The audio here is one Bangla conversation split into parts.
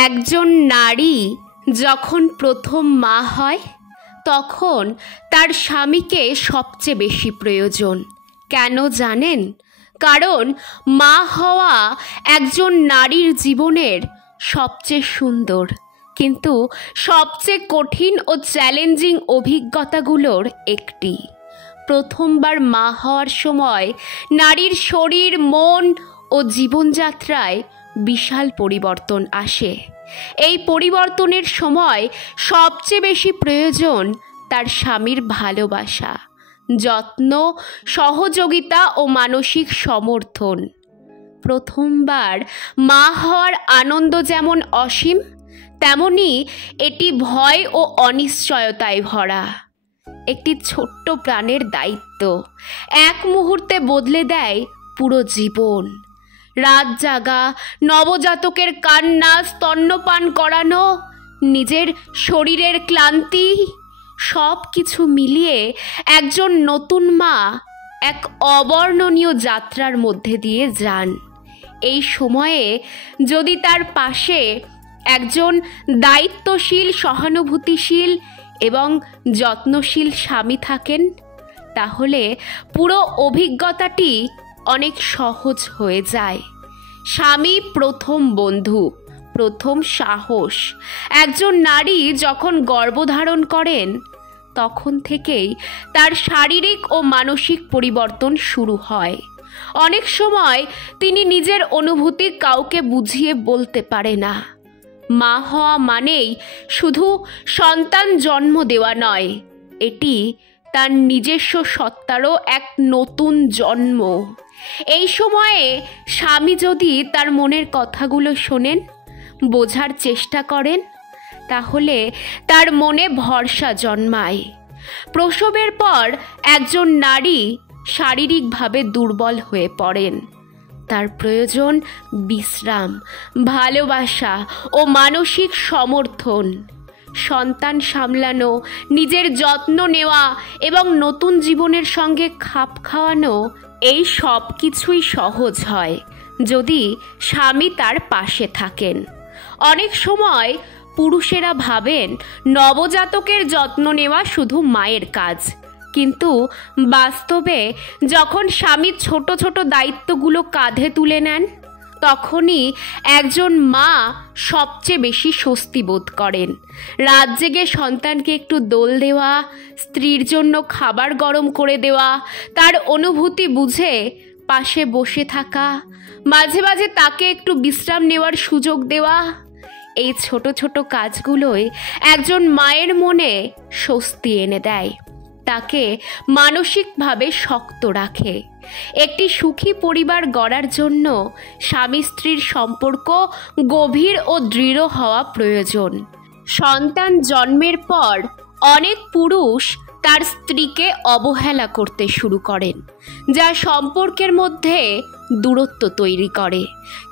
একজন নারী যখন প্রথম মা হয় তখন তার স্বামীকে সবচেয়ে বেশি প্রয়োজন। কেন জানেন? কারণ মা হওয়া একজন নারীর জীবনের সবচেয়ে সুন্দর কিন্তু সবচেয়ে কঠিন ও চ্যালেঞ্জিং অভিজ্ঞতাগুলোর একটি। প্রথমবার মা হওয়ার সময় নারীর শরীর, মন ও জীবনযাত্রায় বিশাল পরিবর্তন আসে। এই পরিবর্তনের সময় সবচেয়ে বেশি প্রয়োজন তার স্বামীর ভালোবাসা, যত্ন, সহযোগিতা ও মানসিক সমর্থন। প্রথমবার মা হওয়ার আনন্দ যেমন অসীম, তেমনি এটি ভয় ও অনিশ্চয়তায় ভরা। একটি ছোট্ট প্রাণের দায়িত্ব এক মুহূর্তে বদলে দেয় পুরো জীবন। রাত জাগা, নবজাতকের কান্না, স্তন্যপান করানো, নিজের শরীরের ক্লান্তি, সব কিছু মিলিয়ে একজন নতুন মা এক অবর্ণনীয় যাত্রার মধ্যে দিয়ে যান। এই সময়ে যদি তার পাশে একজন দায়িত্বশীল, সহানুভূতিশীল এবং যত্নশীল স্বামী থাকেন, তাহলে পুরো অভিজ্ঞতাটি অনেক সহজ হয়ে যায়। স্বামী প্রথম বন্ধু, প্রথম সাহস। একজন নারী যখন গর্ভধারণ করেন তখন থেকেই তার শারীরিক ও মানসিক পরিবর্তন শুরু হয়। অনেক সময় তিনি নিজের অনুভূতি কাউকে বুঝিয়ে বলতে পারে না। মা হওয়া মানেই শুধু সন্তান জন্ম দেওয়া নয়, এটি তার নিজস্ব সত্তারও এক নতুন জন্ম। এই সময়ে স্বামী যদি তার মনের কথাগুলো শোনেন, বোঝার চেষ্টা করেন, তাহলে তার মনে ভরসা জন্মায়। প্রসবের পর একজন নারী শারীরিকভাবে দুর্বল হয়ে পড়েন। তার প্রয়োজন বিশ্রাম, ভালোবাসা ও মানসিক সমর্থন। সন্তান সামলানো, নিজের যত্ন নেওয়া এবং নতুন জীবনের সঙ্গে খাপ খাওয়ানো, এই সব কিছুই সহজ হয় যদি স্বামী তার পাশে থাকেন। অনেক সময় পুরুষেরা ভাবেন নবজাতকের যত্ন নেওয়া শুধু মায়ের কাজ, কিন্তু বাস্তবে যখন স্বামী ছোট ছোট দায়িত্বগুলো কাঁধে তুলে নেন, তখনই একজন মা সবচেয়ে বেশি স্বস্তি বোধ করেন। রাত জেগে সন্তানকে একটু দোল দেওয়া, স্ত্রীর জন্য খাবার গরম করে দেওয়া, তার অনুভূতি বুঝে পাশে বসে থাকা, মাঝে মাঝে তাকে একটু বিশ্রাম নেওয়ার সুযোগ দেওয়া, এই ছোট ছোট কাজগুলোই একজন মায়ের মনে স্বস্তি এনে দেয়, তাকে মানসিকভাবে শক্ত রাখে। একটি সুখী পরিবার গড়ার জন্য স্বামী স্ত্রীর সম্পর্ক গভীর ও দৃঢ় হওয়া প্রয়োজন। সন্তান জন্মের পর অনেক পুরুষ তার স্ত্রীকে অবহেলা করতে শুরু করেন, যা সম্পর্কের মধ্যে দূরত্ব তৈরি করে।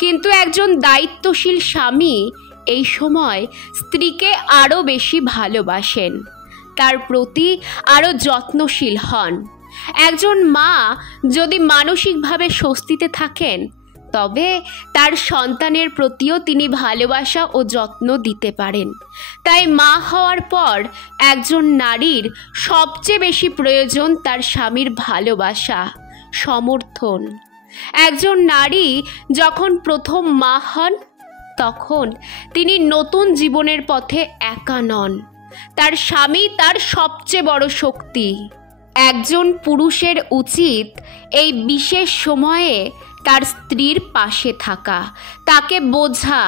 কিন্তু একজন দায়িত্বশীল স্বামী এই সময় স্ত্রীকে আরও বেশি ভালোবাসেন, তার প্রতি আরও যত্নশীল হন। একজন মা যদি মানসিকভাবে স্বস্তিতে থাকেন, তবে তার সন্তানের প্রতিও তিনি ভালোবাসা ও যত্ন দিতে পারেন। তাই মা হওয়ার পর একজন নারীর সবচেয়ে বেশি প্রয়োজন তার স্বামীর ভালোবাসা, সমর্থন। একজন নারী যখন প্রথম মা হন, তখন তিনি নতুন জীবনের পথে একা নন। তার স্বামী তার সবচেয়ে বড় শক্তি। একজন পুরুষের উচিত এই বিশেষ সময়ে তার স্ত্রীর পাশে থাকা, তাকে বোঝা,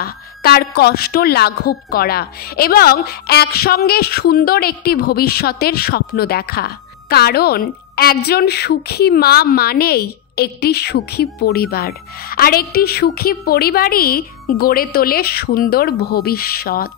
তার কষ্ট লাঘব করা এবং একসঙ্গে সুন্দর একটি ভবিষ্যতের স্বপ্ন দেখা। কারণ একজন সুখী মা মানেই একটি সুখী পরিবার, আর একটি সুখী পরিবারই গড়ে তোলে সুন্দর ভবিষ্যৎ।